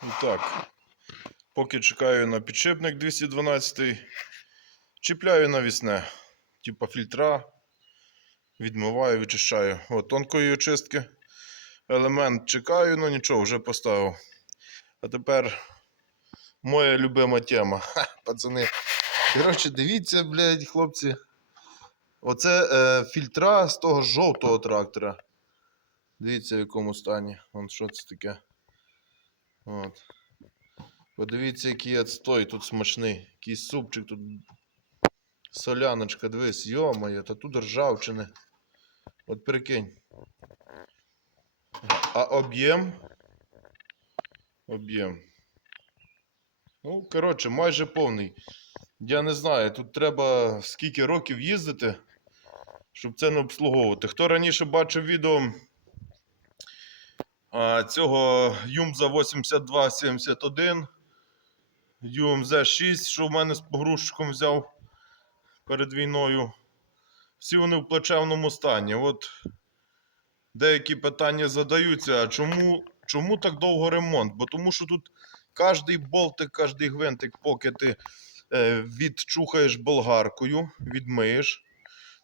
Так. Поки чекаю на підшипник 212, чіпляю навісне, типа фільтра, відмиваю, вичищаю. От тонкої очистки. Елемент чекаю, ну нічого, вже поставив. А тепер моя любима тема. Ха, пацани. Коротше, дивіться, блядь, хлопці. Оце е, фільтра з того жовтого трактора. Дивіться, в якому стані. Вон що це таке. От. Подивіться, який отстой тут смачний. Який супчик тут. Соляночка, дивись, йомає, та тут ржавчини. От прикинь. А об'єм? Об'єм. Ну, коротше, майже повний. Я не знаю, тут треба скільки років їздити, щоб це не обслуговувати. Хто раніше бачив відео цього Юмза 8271, UMZ 6, що в мене з погрузчиком взяв перед війною. Всі вони в плачевному стані. От деякі питання задаються, чому, чому так довго ремонт? Бо тому що тут кожний болтик, кожний гвинтик, поки ти е, відчухаєш болгаркою, відмиєш.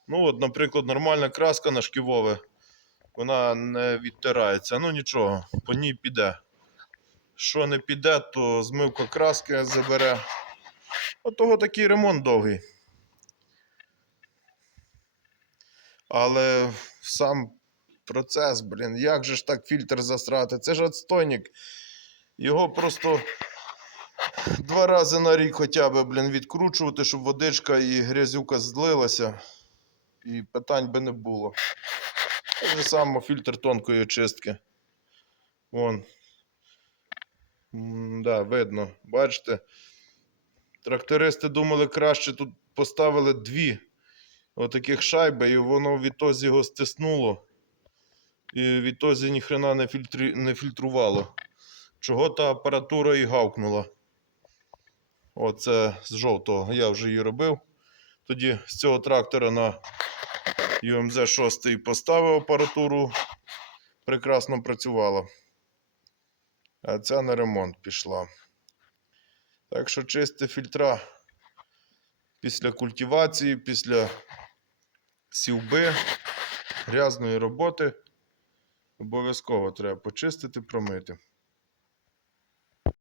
Ну, от, наприклад, нормальна краска на шківове, вона не відтирається. Ну нічого, по ній піде. Що не піде, то змивка краски забере. От такий ремонт довгий. Але сам процес, блін, як же ж так фільтр засрати? Це ж отстойник. Його просто два рази на рік хоча б, блін, відкручувати, щоб водичка і грязюка злилася. І питань би не було. Так же само фільтр тонкої очистки. Вон. Да, видно. Бачите? Трактористи думали, краще тут поставили дві отаких шайби, і воно відтоді його стиснуло. І відтоді ніхрена не, фільтрі... не фільтрувало. Чого та апаратура і гавкнула. Оце з жовтого. Я вже її робив. Тоді з цього трактора на UMZ 6 поставив апаратуру. Прекрасно працювала. А ця на ремонт пішла. Так що чисти фільтра після культивації, після сівби, грязної роботи обов'язково треба почистити, промити.